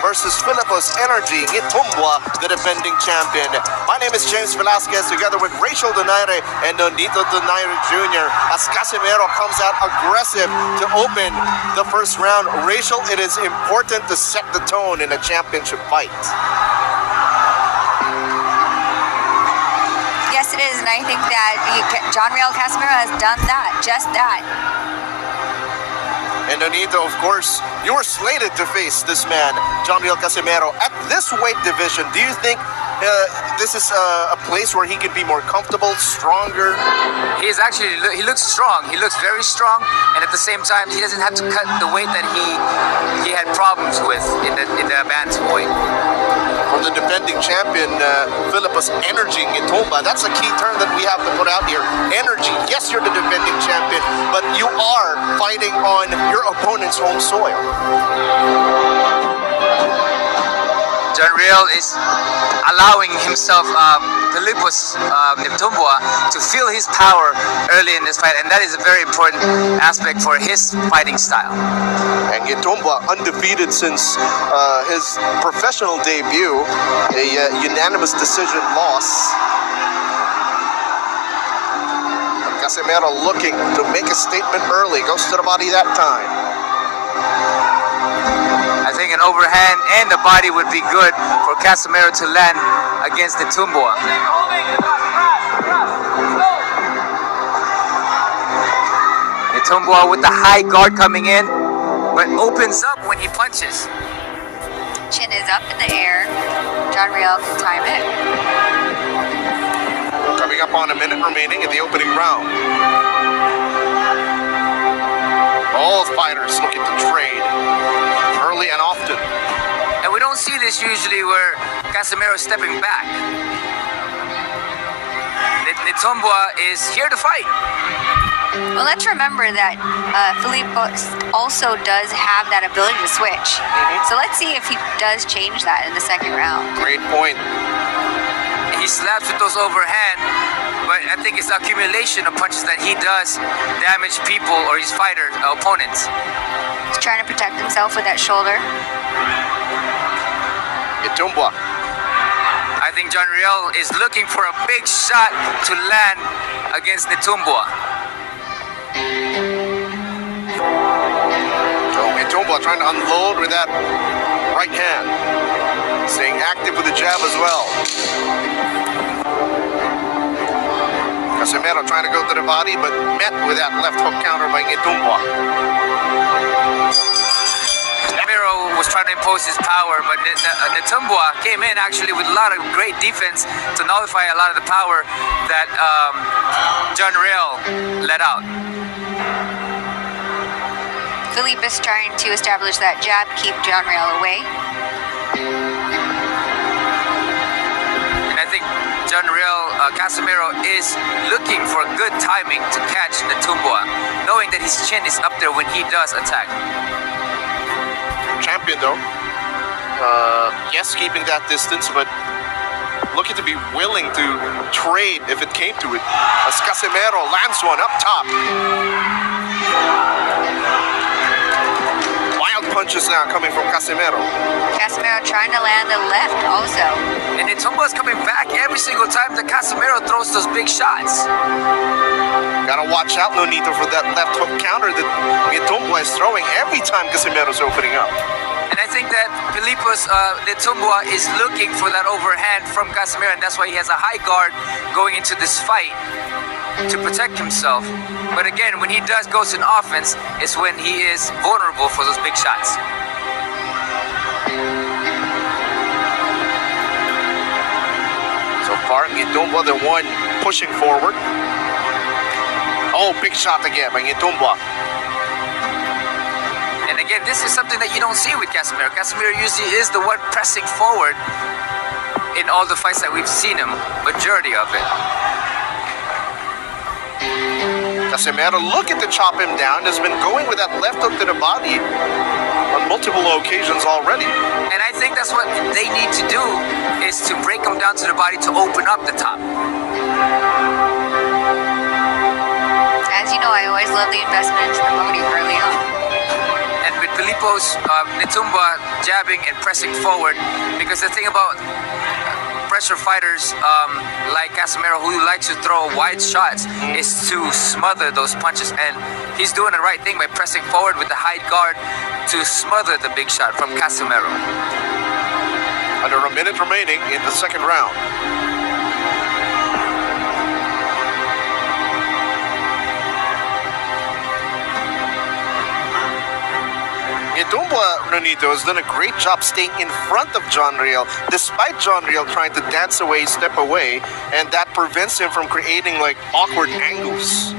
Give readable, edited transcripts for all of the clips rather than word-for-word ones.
versus Philippos Energy Itumbua, the defending champion. My name is James Velasquez, together with Rachel Donaire and Nonito Donaire Jr. as Casimero comes out aggressive to open the first round. Rachel, it is important to set the tone in a championship fight. Yes, it is, and I think that John Real Casimero has done that, just that. And Nonito, of course, you were slated to face this man, John Real Casimero, at this weight division. Do you think this is a place where he could be more comfortable, stronger? He looks strong. He looks very strong, and at the same time, he doesn't have to cut the weight that he had problems with in the bantamweight. From the defending champion, Philippos Energy Itumbua. That's a key term that we have to put out here. Energy. Yes, you're the defending champion, but you are fighting on your opponent's home soil. John Real is allowing himself, Philippos Itumbua, to feel his power early in this fight, and that is a very important aspect for his fighting style. And Itumbua undefeated since his professional debut, a unanimous decision loss. Casimero looking to make a statement early, goes to the body that time. I think an overhand and the body would be good for Casimero to land against Itumbua. Itumbua with the high guard coming in, but opens up when he punches. Chin is up in the air. John Real can time it. Coming up on a minute remaining in the opening round. Both fighters looking to trade early and often. And we don't see this usually where Casimero is stepping back. Itumbua is here to fight. Well, let's remember that Philippos also does have that ability to switch. So let's see if he does change that in the second round. Great point. He slaps with those overhand, but I think it's the accumulation of punches that he does damage people or his fighters, opponents. He's trying to protect himself with that shoulder. Itumbua. I think John Real is looking for a big shot to land against Itumbua. So Itumbua trying to unload with that right hand. Staying active with the jab as well. Casimero trying to go to the body, but met with that left hook counter by Itumbua. Casimero was trying to impose his power, but Itumbua came in actually with a lot of great defense to nullify a lot of the power that John Real let out. Philippos trying to establish that jab, keep John Real away. And I think John Real, Casimero is looking for good timing to catch Itumbua, knowing that his chin is up there when he does attack. Champion though, yes, keeping that distance, but looking to be willing to trade if it came to it. As Casimero lands one up top. Wild punches now coming from Casimero. Casimero trying to land the left also. And Itumbua is coming back every single time that Casimero throws those big shots. Gotta watch out, Nonito, for that left hook counter that Itumbua is throwing every time Casimero's opening up. And I think that Philippos Itumbua is looking for that overhand from Casimero, and that's why he has a high guard going into this fight to protect himself. But again, when he goes in offense, is when he is vulnerable for those big shots. So far, Itumbua the one pushing forward. Oh, big shot again by Itumbua. And again, this is something that you don't see with Casimero. Casimero usually is the one pressing forward in all the fights that we've seen him, majority of it. Casimero looking to chop him down, has been going with that left hook to the body on multiple occasions already. And I think that's what they need to do, is to break him down to the body to open up the top. As you know, I always love the investment into the body early on. And with Filippo's Nitumba jabbing and pressing forward, because the thing about pressure fighters like Casimero, who likes to throw wide shots, is to smother those punches, and he's doing the right thing by pressing forward with the high guard to smother the big shot from Casimero. Under a minute remaining in the second round. Nitumba Ranito has done a great job staying in front of John Riel, despite John Riel trying to dance away, step away, and that prevents him from creating like awkward angles.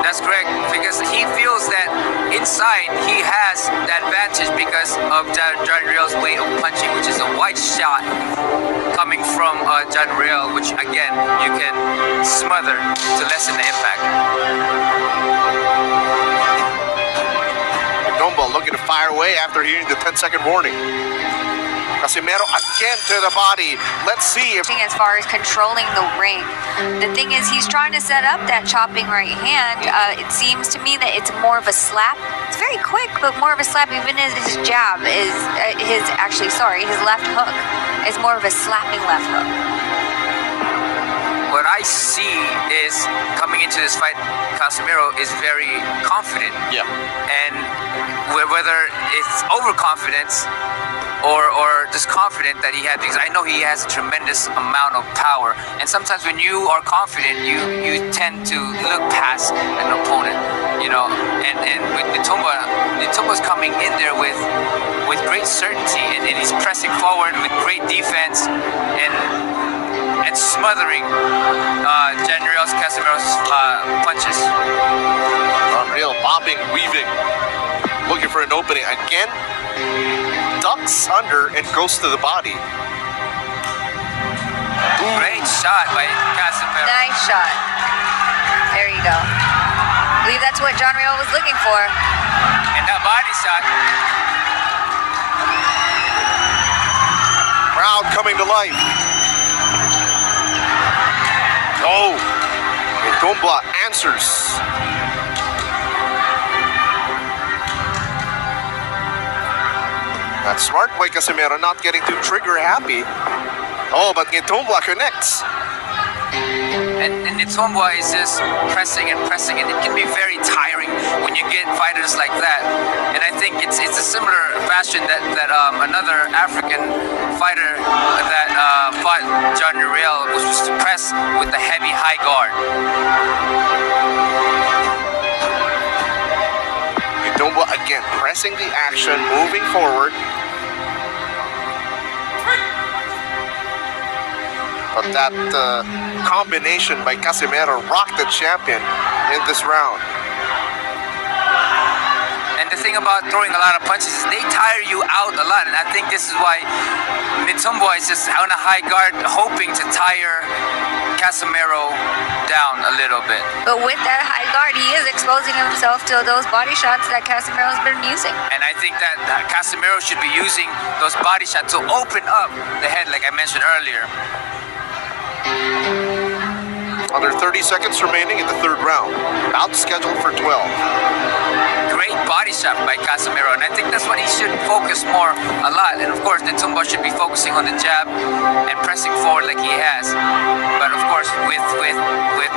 That's correct, because he feels that inside he has the advantage because of John Riel's way of punching, which is a wide shot coming from John Riel, which again you can smother to lessen the impact. Nitumba looking to fire away after hearing the 10-second warning. Casimero again to the body. Let's see if... As far as controlling the ring, the thing is he's trying to set up that chopping right hand. It seems to me that it's more of a slap. It's very quick, but more of a slap. Even as his jab is his left hook is more of a slapping left hook. What I see is coming into this fight, Casimero is very confident. Yeah. And whether it's overconfidence or just confident that he had things. I know he has a tremendous amount of power, and sometimes when you are confident, you tend to look past an opponent, you know. And with Nitumba's coming in there with great certainty, and he's pressing forward with great defense and smothering Casimero's punches. Unreal, bobbing, weaving, looking for an opening again. Ducks under and goes to the body. Great shot by Casimero. Nice shot. There you go. I believe that's what John Riel was looking for. And that body shot. Crowd coming to life. Oh, Nitumba answers. That's smart by Casimero, not getting too trigger happy. Oh, but Nitumba connects. And Nitumba is just pressing and pressing, and it can be very tiring when you get fighters like that. And I think it's a similar fashion that another African fighter that fought John Riel was to press with the heavy high guard. Nitumba again pressing the action, moving forward. But that combination by Casimero rocked the champion in this round. And the thing about throwing a lot of punches is they tire you out a lot. And I think this is why Nitumba is just on a high guard, hoping to tire Casimero down a little bit. But with that high guard, he is exposing himself to those body shots that Casimero's been using. And I think that Casimero should be using those body shots to open up the head, like I mentioned earlier. Under 30 seconds remaining in the third round. Bout scheduled for 12. Great body shot by Casimero, and I think that's what he should focus more a lot. And of course, Nitumba should be focusing on the jab and pressing forward like he has. But of course, with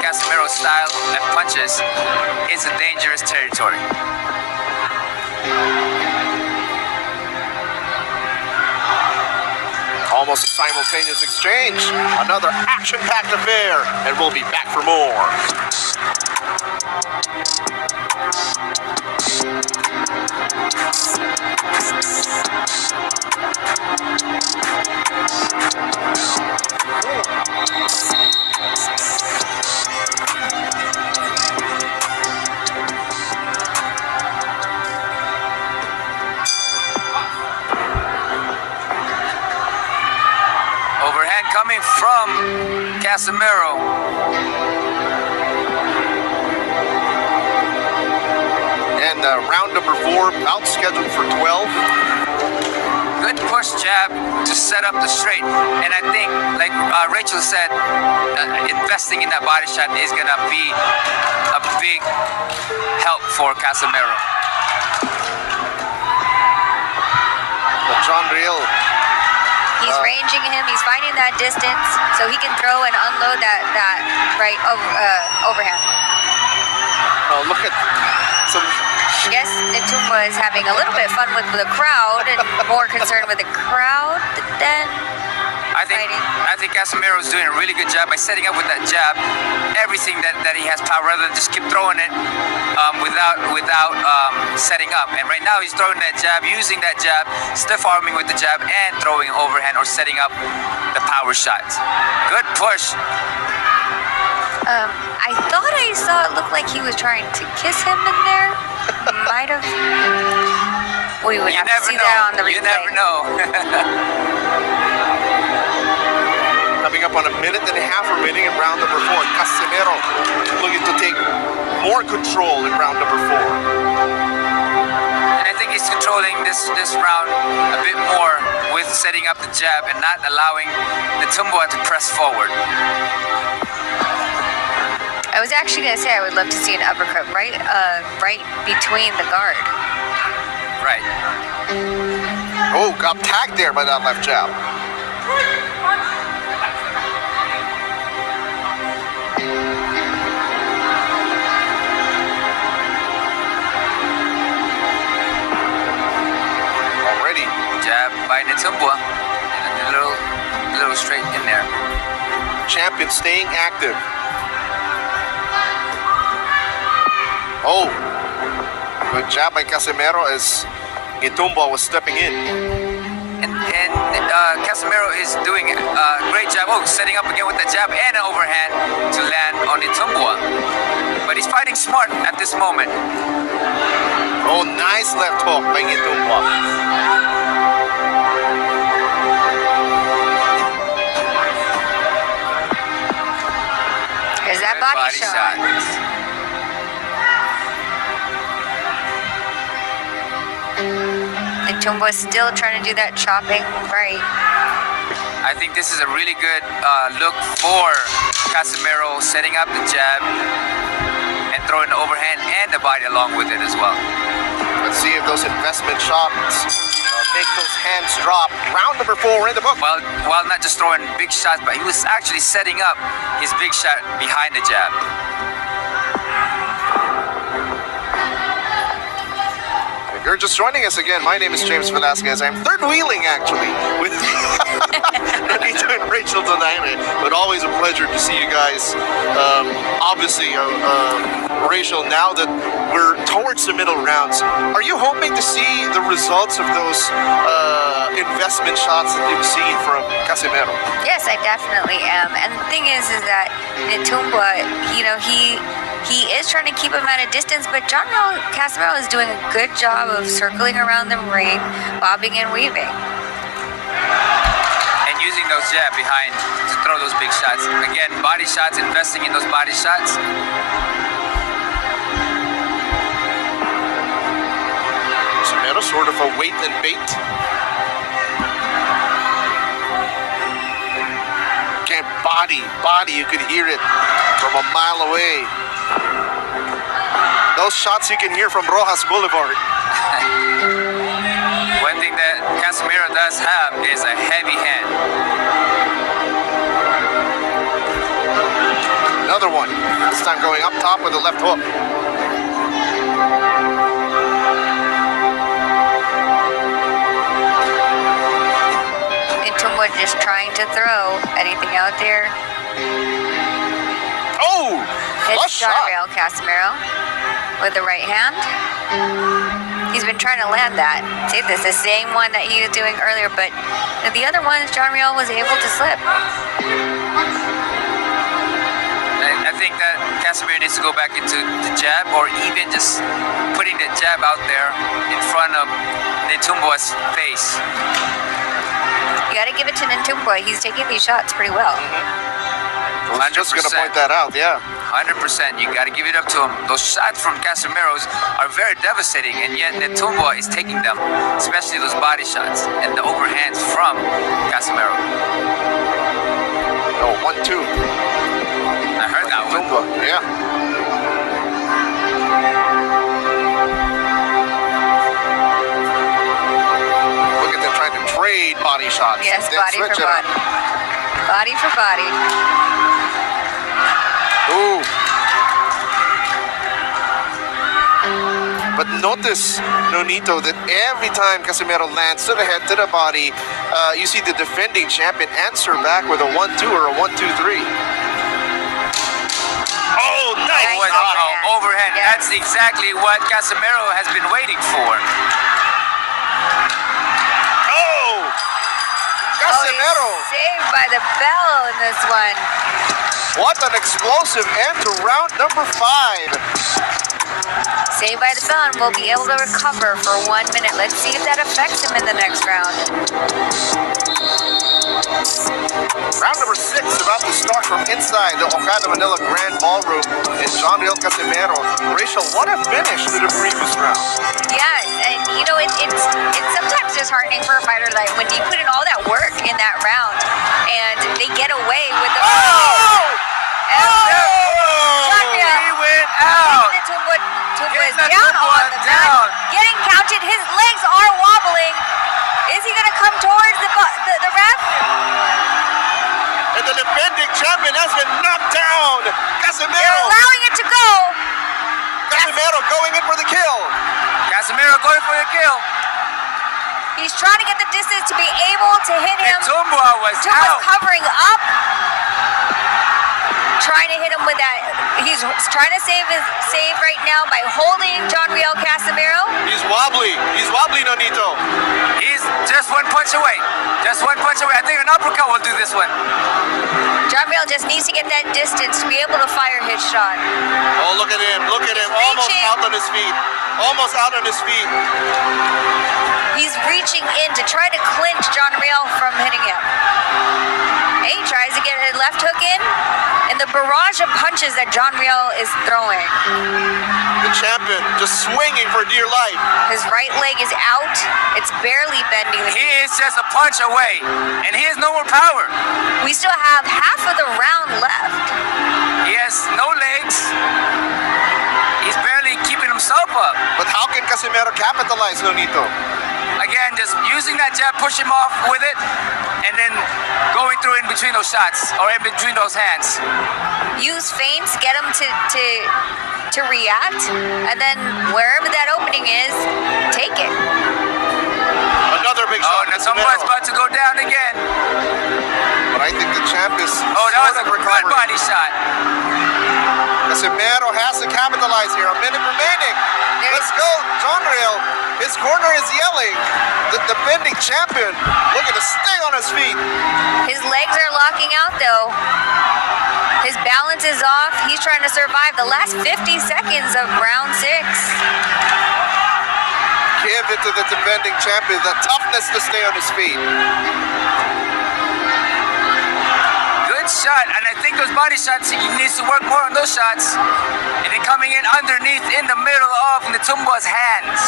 Casimero's style and punches, it's a dangerous territory. Almost a simultaneous exchange. Another action-packed affair, and we'll be back for more. Overhand coming from Casimero. And round number 4, bout scheduled for 12. Good push jab to set up the straight. And I think, like Rachel said, investing in that body shot is going to be a big help for Casimero. But John Riel, He's ranging him. He's finding that distance so he can throw and unload that right overhand. oh, look at some. Yes, Netumbo is having a little bit of fun with the crowd and more concerned with the crowd than fighting. I think Casimero is doing a really good job by setting up with that jab, everything that he has power, rather than just keep throwing it without setting up. And right now he's throwing that jab, using that jab, stiff arming with the jab, and throwing overhand or setting up the power shots. Good push. I thought I saw it look like he was trying to kiss him in there. Might have. We would have to see that on the replay. You never know. Coming up on a minute and a half remaining in round number 4. Casimero looking to take more control in round number 4. And I think he's controlling this round a bit more with setting up the jab and not allowing the Netumbo to press forward. I was actually going to say I would love to see an uppercut right between the guard. Right. Oh, got tagged there by that left jab. Already. Jab by Netumbo. And a little straight in there. Champion staying active. Oh, good jab by Casimero as Netumbo was stepping in. And Casimero is doing a great job. Oh, setting up again with the jab and an overhand to land on Netumbo. But he's fighting smart at this moment. Oh, nice left hook by Netumbo. There's that body shot. Netumbo is still trying to do that chopping right. I think this is a really good look for Casimero, setting up the jab and throwing the overhand and the body along with it as well. Let's see if those investment shots make those hands drop. Round number 4 in the book. While not just throwing big shots, but he was actually setting up his big shot behind the jab. If you're just joining us again, my name is James Velasquez. I'm third wheeling actually with Renito and Rachel Donaire, but always a pleasure to see you guys. Obviously, Rachel, now that we're towards the middle rounds, are you hoping to see the results of those investment shots that you've seen from Casimero? Yes, I definitely am. And the thing is that Netumbo, he is trying to keep him at a distance, but Casimero is doing a good job of circling around the ring, bobbing and weaving. And using those jab behind to throw those big shots. Again, body shots, investing in those body shots. Casimero sort of a wait and bait. Again, body, you could hear it from a mile away. Those shots you can hear from Rojas Boulevard. One thing that Casimero does have is a heavy hand. Another one, this time going up top with a left hook. Netumbo just trying to throw anything out there. Oh! It's John Rail Casimero with the right hand. He's been trying to land that. See, this is the same one that he was doing earlier, but the other ones, John Rail was able to slip. I think that Casimero needs to go back into the jab, or even just putting the jab out there in front of Netumbo's face. You got to give it to Netumbo. He's taking these shots pretty well. I was just going to point that out, yeah. 100%. You got to give it up to him. Those shots from Casimero's are very devastating, and yet Netumbo is taking them, especially those body shots and the overhands from Casimero. Oh, 1-2. I heard that one. Netumbo, yeah. body shots. Yes, Then body switch for it up. body. Body for body. Ooh. But notice, Nonito, that every time Casimero lands to the head, to the body, you see the defending champion answer back with a 1-2 or a 1-2-3. Oh, nice! Nice Overhand. Yes. That's exactly what Casimero has been waiting for. Oh! Casimero! he's saved by the bell in this one. What an explosive end to round number 5. Saved by the bell and will be able to recover for 1 minute. Let's see if that affects him in the next round. Round number 6 about to start from inside the Okada Manila Grand Ballroom in John Real Casimero. Rachel, what a finish to the previous round. Yes, and you know, it's sometimes disheartening for a fighter like when you put in all that work in that round and they get away with the... He went out. Tumba is down on the mat, getting counted. His legs are wobbling. Is he going to come towards the ref? And the defending champion has been knocked down. They're Casimero. allowing it to go. Casimero going in for the kill. Casimero going for the kill. He's trying to get the distance to be able to hit him. And Tumba was Tumba's out. covering up. Trying to hit him with that. He's trying to save right now by holding John Real Casimero. He's wobbly. He's wobbly, Nonito. He's just one punch away. Just one punch away. I think an uppercut will do this one. John Real just needs to get that distance to be able to fire his shot. Oh, look at him. Look at him. Almost Reaching. out on his feet. Almost out on his feet. He's reaching in to try to clinch John Real from hitting him. He tries to get a left hook in, and the barrage of punches that John Real is throwing. The champion just swinging for dear life. His right leg is out. It's barely bending. He is just a punch away, and he has no more power. We still have half of the round left. He has no legs. He's barely keeping himself up. But how can Casimero capitalize, Nonito? Again, just using that jab, push him off with it, and then going through in between those shots or in between those hands. Use feints, get him to react, and then wherever that opening is, take it. Another big Oh, shot. now somebody's about to go down again. But I think the champ is Oh, that was a sort of good recovering. body shot. Casimero has to capitalize here. A minute remaining. Let's go, John Real. His corner is yelling. The defending champion looking to stay on his feet. His legs are locking out though. His balance is off. He's trying to survive the last 50 seconds of round 6. Give it to the defending champion, the toughness to stay on his feet. Good shot, and I think those body shots, he needs to work more on those shots. And then coming in underneath in the middle of Tumba's hands.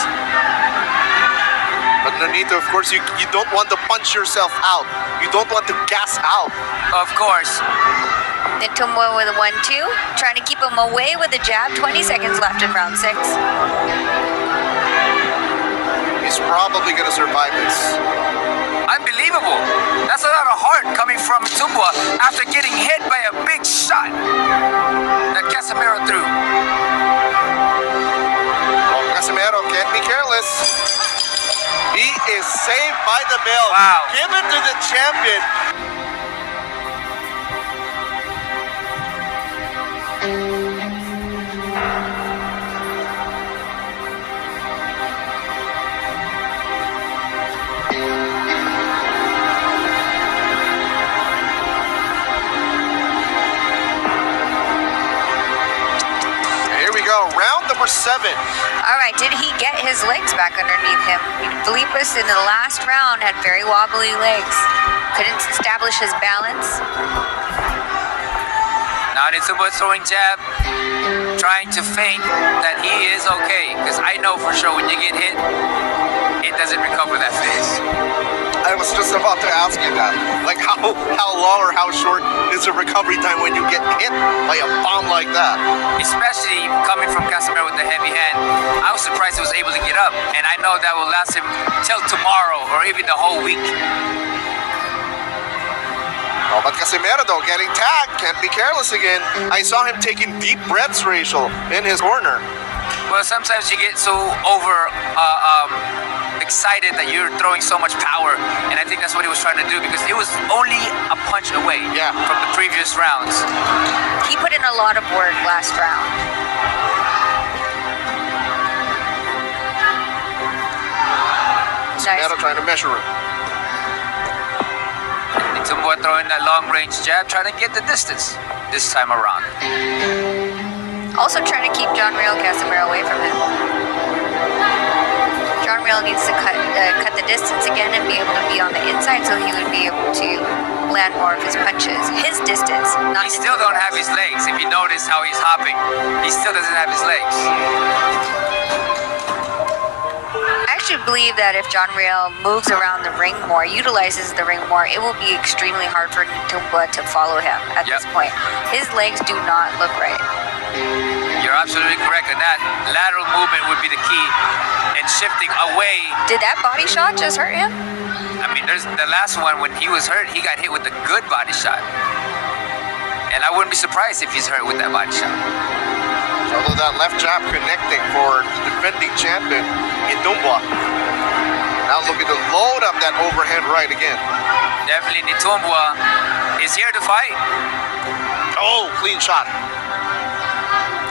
But Nonito, of course, you don't want to punch yourself out. You don't want to gas out. Of course. Tumba with a 1-2, trying to keep him away with a jab. 20 seconds left in round 6. He's probably going to survive this. Unbelievable. That's a lot of heart coming from Tumba after getting hit by a big shot that Casimero threw. Oh, Casimero can't be careless. He is saved by the bell. Wow. Give it to the champion. Here we go, round number 7. All right, did he get his legs back underneath him? Felipe's in the last round had very wobbly legs. Couldn't establish his balance. Now Tumba throwing jab, trying to feint that he is okay. Because I know for sure when you get hit, it doesn't recover that fast. I was just about to ask you that. Like how long or how short is the recovery time when you get hit by a bomb like that? Especially coming from Casimero with the heavy hand. I was surprised he was able to get up. And I know that will last him till tomorrow or even the whole week. Casimero though getting tagged, can't be careless again. I saw him taking deep breaths, Rachel, in his corner. Well, sometimes you get so excited that you're throwing so much power, and I think that's what he was trying to do because it was only a punch away from the previous rounds. He put in a lot of work last round. Casimero trying to measure him. Tumbua throwing that long-range jab, trying to get the distance this time around. Also trying to keep John Real Casimero away from him. John Real needs to cut the distance again and be able to be on the inside so he would be able to land more of his punches. His distance, not He still don't have his legs. If you notice how he's hopping, he still doesn't have his legs. I actually believe that if John Real moves around the ring more, utilizes the ring more, it will be extremely hard for Tumbua to follow him at this point. His legs do not look right. You're absolutely correct in that. Lateral movement would be the key and shifting away. Did that body shot just hurt him? I mean, there's the last one when he was hurt, he got hit with a good body shot. And I wouldn't be surprised if he's hurt with that body shot. Although that left jab connecting for the defending champion, Tumbua. Now looking to load up that overhand right again. Definitely Tumbua is here to fight. Oh, clean shot.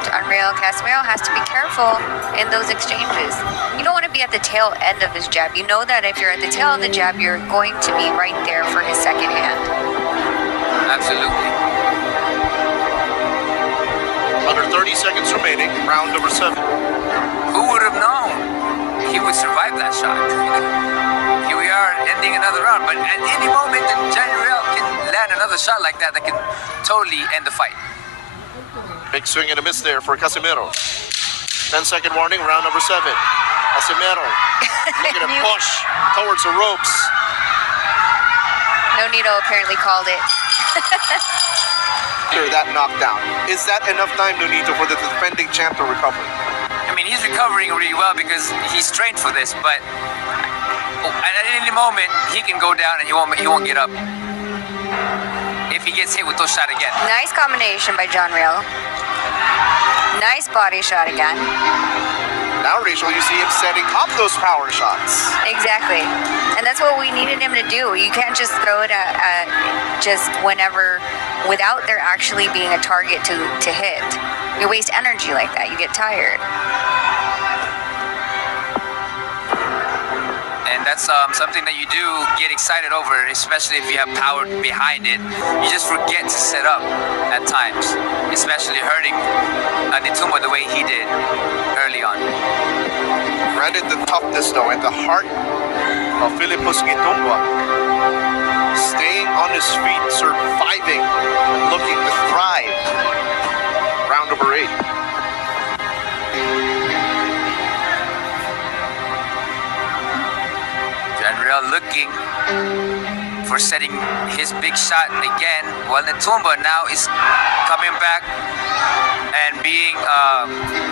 John Real Casimero has to be careful in those exchanges. You don't want to be at the tail end of his jab. You know that if you're at the tail of the jab, you're going to be right there for his second hand. Absolutely. Under 30 seconds remaining, round number 7. Who would have known he would survive that shot? Here we are ending another round, but at any moment, John Real can land another shot like that can totally end the fight. Big swing and a miss there for Casimero. 10-second warning, round number 7. Casimero looking to push towards the ropes. Nonito apparently called it. After that knockdown, is that enough time, Nonito, for the defending champ to recover? I mean, he's recovering really well because he's trained for this, but at any moment, he can go down and he won't get up if he gets hit with those shots again. Nice combination by John Real. Nice body shot again. Now, Rachel, you see him setting up those power shots. Exactly. And that's what we needed him to do. You can't just throw it at just whenever without there actually being a target to hit. You waste energy like that. You get tired. And that's something that you do get excited over, especially if you have power behind it. You just forget to set up at times, especially hurting Tumbua the way he did early on. Granted the toughness, though, at the heart of Philippus Tumbua. Staying on his feet, surviving, and looking to thrive. Round number 8. John Real looking for setting his big shot again, while Tumbua now is coming back and being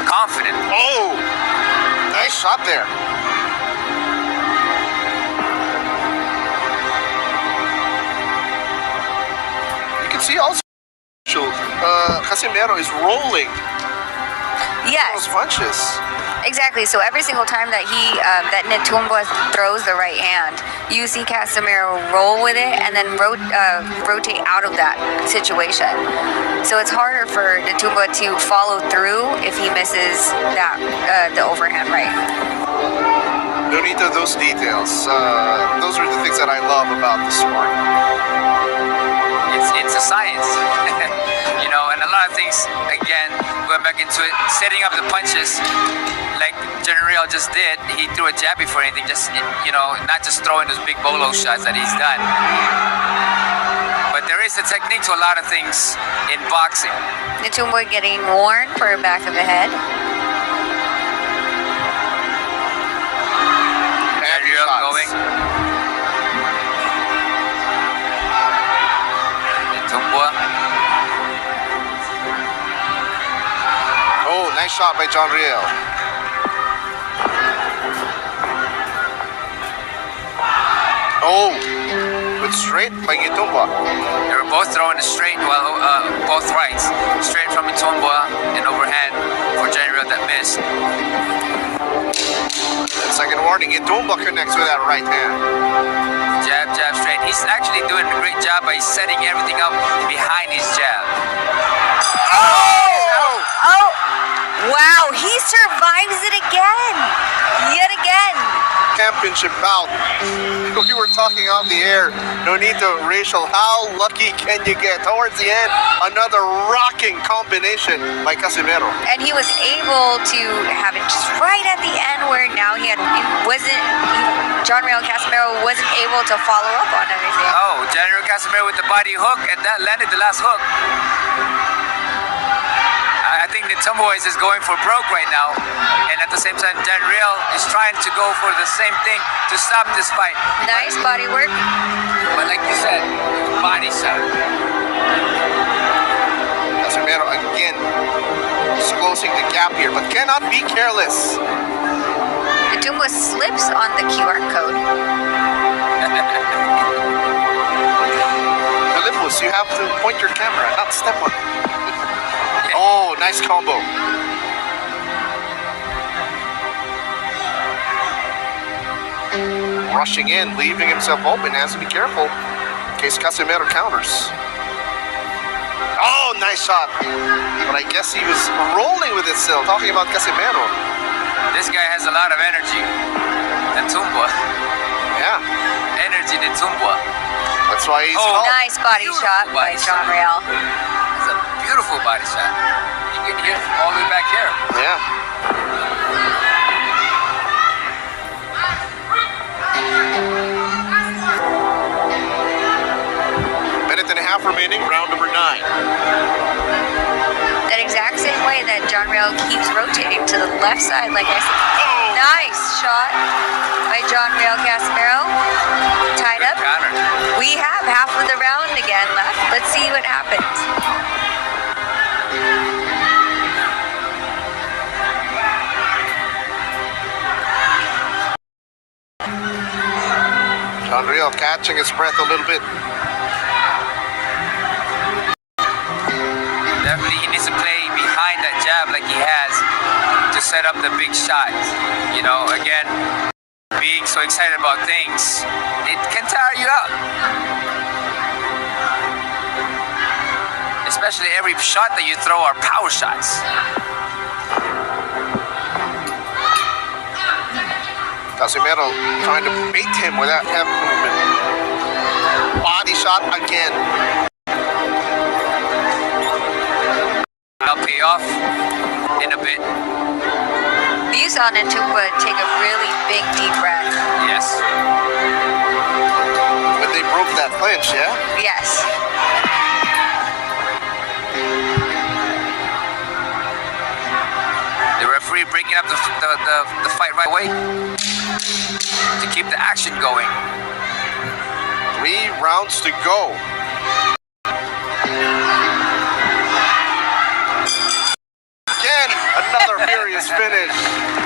confident. Oh! Nice shot there. You can see also Casimero is rolling those Yes, punches. exactly. So every single time that that Tumbua throws the right hand, you see Casimero roll with it and then rotate out of that situation. So it's harder for Tumbua to follow through if he misses that the overhand right. Nonito, those details, those are the things that I love about the sport. It's a science, you know, and a lot of things, again, going back into it, setting up the punches like John Real just did. He threw a jab before anything, just, you know, not just throwing those big bolo shots that he's done. But there is a technique to a lot of things in boxing. Tumbua getting worn for a back of the head. John Real going. Tumbua. Oh, nice shot by John Real. Oh, with straight by Gitumba. They were both throwing it straight, well, both rights. Straight from Itumbua and overhand for General that missed. And second warning, Gitumba connects with that right hand. Jab, jab, straight. He's actually doing a great job by setting everything up behind his jab. Oh! Oh, wow, he survives it again. Yet again. Championship bout. We were talking on the air. Nonito, Rachel, how lucky can you get? Towards the end, another rocking combination by Casimero. And he was able to have it just right at the end where now John Real Casimero wasn't able to follow up on everything. Oh, General Casimero with the body hook, and that landed the last hook. I think Itumbua is going for broke right now, and at the same time, General is trying to go for the same thing to stop this fight. Nice body work. But like you said, body shot. Casimero again is closing the gap here, but cannot be careless. Itumbua slips on the QR code. Philippus, you have to point your camera, not step on it. Oh, nice combo. Rushing in, leaving himself open. Has to be careful in case Casimero counters. Oh, nice shot. But I guess he was rolling with it still. Talking about Casimero. This guy has a lot of energy. Itumbua. Yeah, Energy Itumbua. that's why he's Oh. called. Nice body Beautiful shot by body John shot. Real. It's a beautiful body shot. You can hear it all the way back here. Yeah. Minute and a half remaining, round number 9. That exact same way that John Real keeps rotating to the left side, like I said. Oh! Nice shot by John Real Casimero. Tied up. Counter. We have half of the round again left. Let's see what happens. John Real catching his breath a little bit. Definitely he needs to play behind that jab like he has to set up the big shot. You know, again, being so excited about things, it can tire you out. Especially every shot that you throw are power shots. Casimero trying to bait him with that heavy movement. Body shot again. I'll pay off in a bit. You saw Itumbua take a really big deep breath. Yes. But they broke that clinch, yeah? Yes. The referee breaking up the fight right away to keep the action going. 3 rounds to go. Again, another furious finish.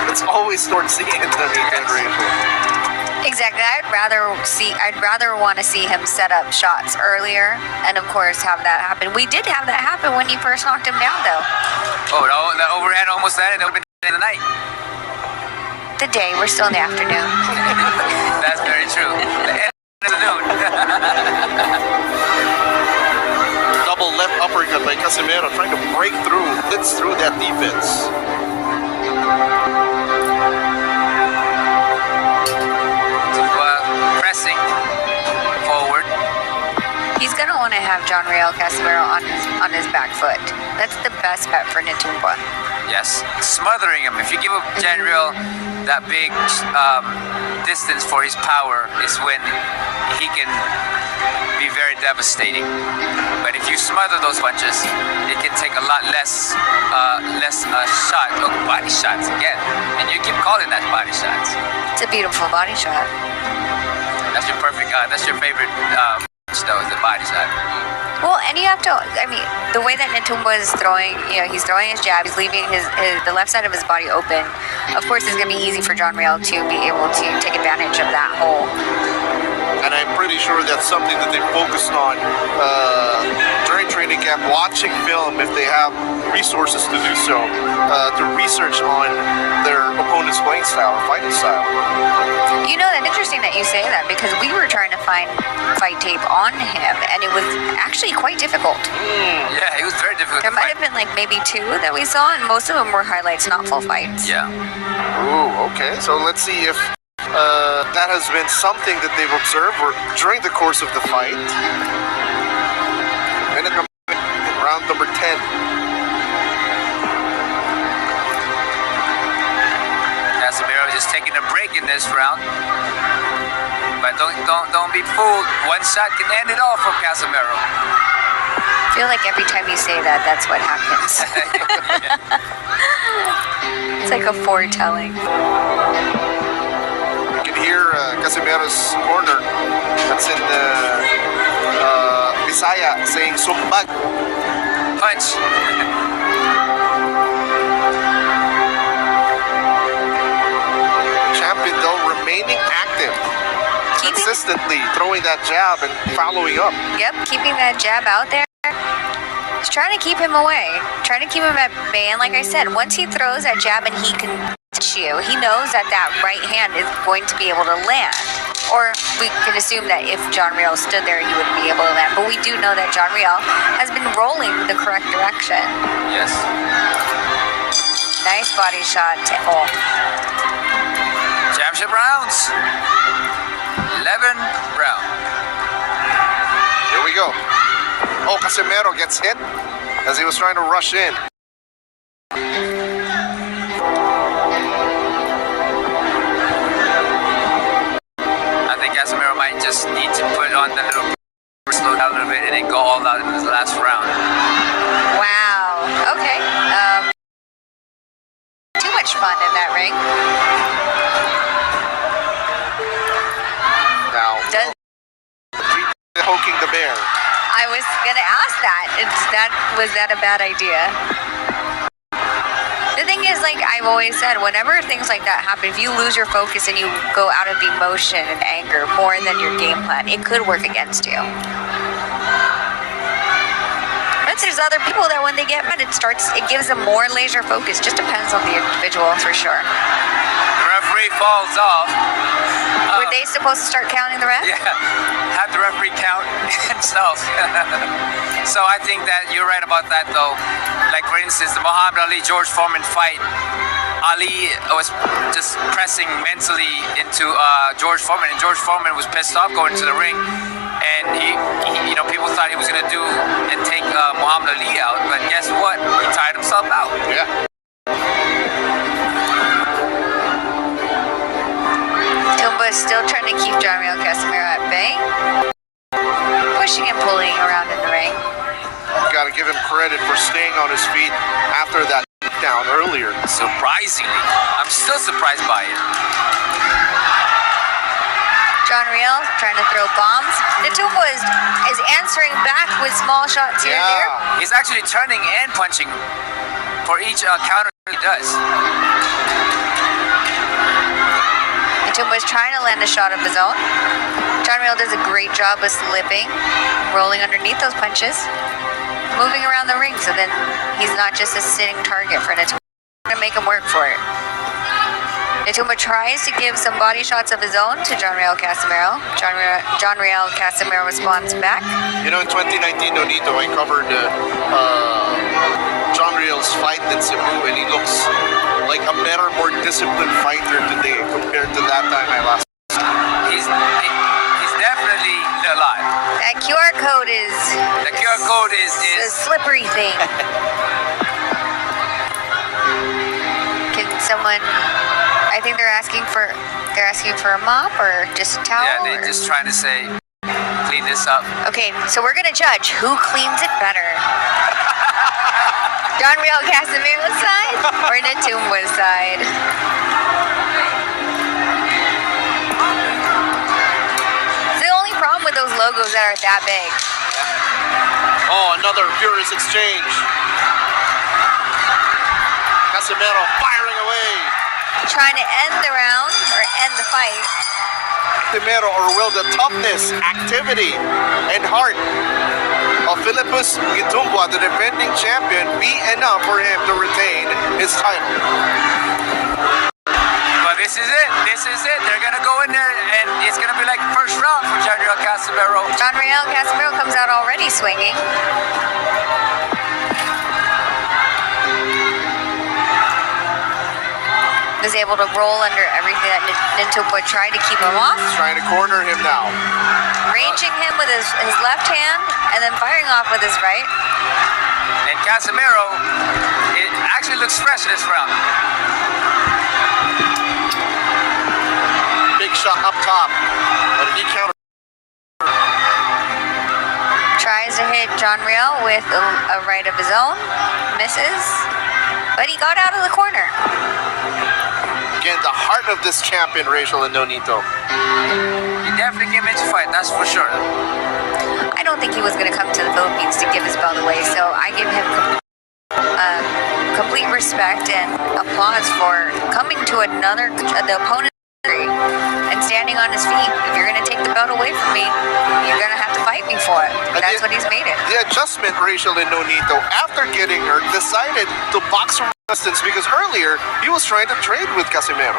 It's always towards the end of the Rachel. Exactly. I'd rather want to see him set up shots earlier and of course have that happen. We did have that happen when he first knocked him down though. Oh, no, that overhand almost landed. That would have been the end of the night. The day, we're still in the afternoon. That's very true. The end of the noon. Double left uppercut by Casimero trying to break through, blitz through that defense. Pressing forward. He's gonna want to have John Real Casimero on his back foot. That's the best bet for Itumbua. Yes, smothering him. If you give General that big distance for his power is when he can be very devastating. But if you smother those punches, it can take a lot less shot, body shots again. And you keep calling that body shots. It's a beautiful body shot. That's your perfect. That's your favorite punch, though, is the body shot. Well, and you have to, I mean, the way that Itumbua is throwing, he's throwing his jab, he's leaving the left side of his body open. Of course, it's going to be easy for John Real to be able to take advantage of that hole. And I'm pretty sure that's something that they focused on during training camp, watching film if they have resources to do so, to research on their opponent's playing style or fighting style. You know, that's interesting that you say that because we were trying to find fight tape on him, and it was actually quite difficult. Yeah, it was very difficult. There might have been like maybe 2 that we saw, and most of them were highlights, not full fights. Yeah. Ooh, okay. So let's see if that has been something that they've observed during the course of the fight. Round number 10. Casimero just taking a break in this round. But don't be fooled. One shot can end it all from Casimero. I feel like every time you say that, that's what happens. It's like a foretelling. You can hear Casimero's corner. That's in Bisaya saying sumbag. Punch. Champion though remaining active. Consistently throwing that jab and following up. Yep, keeping that jab out there. He's trying to keep him away. Trying to keep him at bay. And like I said, once he throws that jab and he can touch you, he knows that that right hand is going to be able to land. Or we can assume that if John Riel stood there, he would be able to land. But we do know that John Riel has been rolling the correct direction. Yes. Nice body shot to all. Championship rounds. 11 round. Here we go. Oh, Casimero gets hit as he was trying to rush in. I think Casimero might just need to put on the little slow down a little bit and then go all out in this last round. Wow. Okay. Too much fun in that ring. Now, poking the bear. I was gonna ask that. Was that a bad idea? The thing is, like I've always said, whenever things like that happen, if you lose your focus and you go out of emotion and anger more than your game plan, it could work against you. But there's other people that when they get mad, it gives them more laser focus. Just depends on the individual for sure. The referee falls off. Were they supposed to start counting the ref? Yeah, have the referee count himself. So I think that you're right about that, though. Like, for instance, the Muhammad Ali-George Foreman fight, Ali was just pressing mentally into George Foreman, and George Foreman was pissed off going to the ring. And he people thought he was going to do and take Muhammad Ali out, but guess what? He tired himself out. Yeah. Still trying to keep John Riel Casimero at bay. Pushing and pulling around in the ring. Got to give him credit for staying on his feet after that down earlier. Surprisingly. I'm still surprised by it. John Riel trying to throw bombs. Netumbo is answering back with small shots here and there. He's actually turning and punching for each counter he does. Netumbo is trying to land a shot of his own. John Riel does a great job of slipping, rolling underneath those punches, moving around the ring, so then he's not just a sitting target for Netumbo. He's gonna make him work for it. Netumbo tries to give some body shots of his own to John Riel Casimero. John Riel Casimero responds back. You know, in 2019, Donito, I covered John Riel's fight in Cebu, and he looks like a better, more disciplined fighter today compared to that time I last. He's definitely alive. That QR code is... The QR code is a slippery thing. Can someone... I think they're asking for a mop or just a towel? Yeah, they're just trying to say, clean this up. Okay, so we're gonna judge who cleans it better. John Riel Casimero's side or Netumbo's side? It's the only problem with those logos that are that big. Oh, another furious exchange. Casimero firing away. Trying to end the round or end the fight. Casimero, or will the toughness, activity, and heart of Philippus Gitumbua, the defending champion, be enough for him to retain his title? But this is it. This is it. They're gonna go in there, and it's gonna be like first round for John Casimero. John Casimero comes out already swinging. Was able to roll under everything that Nintumbua tried to keep him off. Trying to corner him now. Ranging him with his left hand and then firing off with his right. And Casimero, it actually looks fresh this round. Big shot up top. But he counter. Tries to hit John Riel with a right of his own. Misses. But he got out of the corner. Again, the heart of this champion, Rachel and Nonito. He definitely came in to fight, that's for sure. I don't think he was going to come to the Philippines to give his belt away, so I give him complete respect and applause for coming to the opponent's country and standing on his feet. If you're going to take the belt away from me, you're going to have to fight me for it. That's what he's made it. The adjustment, Rachel and Nonito, after getting hurt, decided to box from distance because earlier he was trying to trade with Casimero.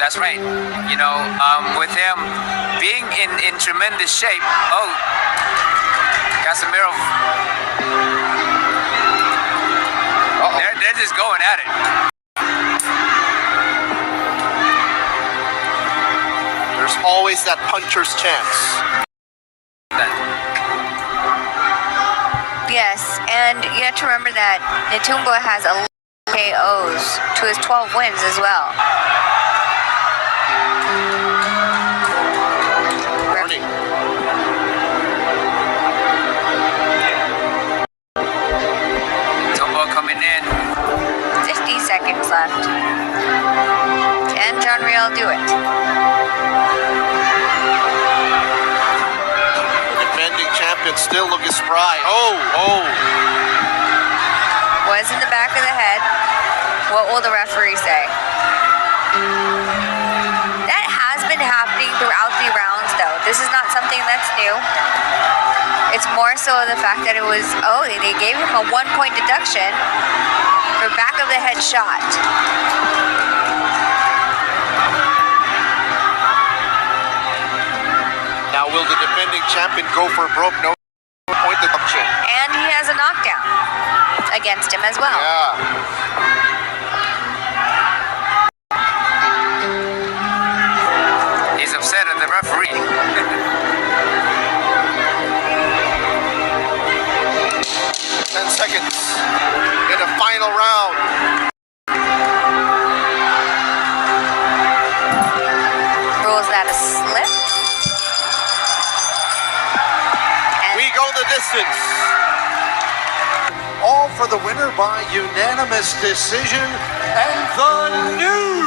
That's right. You know, with him being in tremendous shape, Casimero, they're just going at it. There's always that puncher's chance. Yes, and you have to remember that Nintumbua has 11 KOs to his 12 wins as well. Warning. Tumbo coming in. 50 seconds left. Can John Riel do it? The defending champion still looking spry. Was in the back of the head. What will the referee say? That has been happening throughout the rounds, though. This is not something that's new. It's more so the fact that it was, they gave him a 1-point deduction for back of the head shot. Now will the defending champion go for broke? No point deduction. And he has a knockdown against him as well. Yeah. He's upset at the referee. 10 seconds in the final round. Rules that a slip. And We go the distance. All for the winner by unanimous decision and the new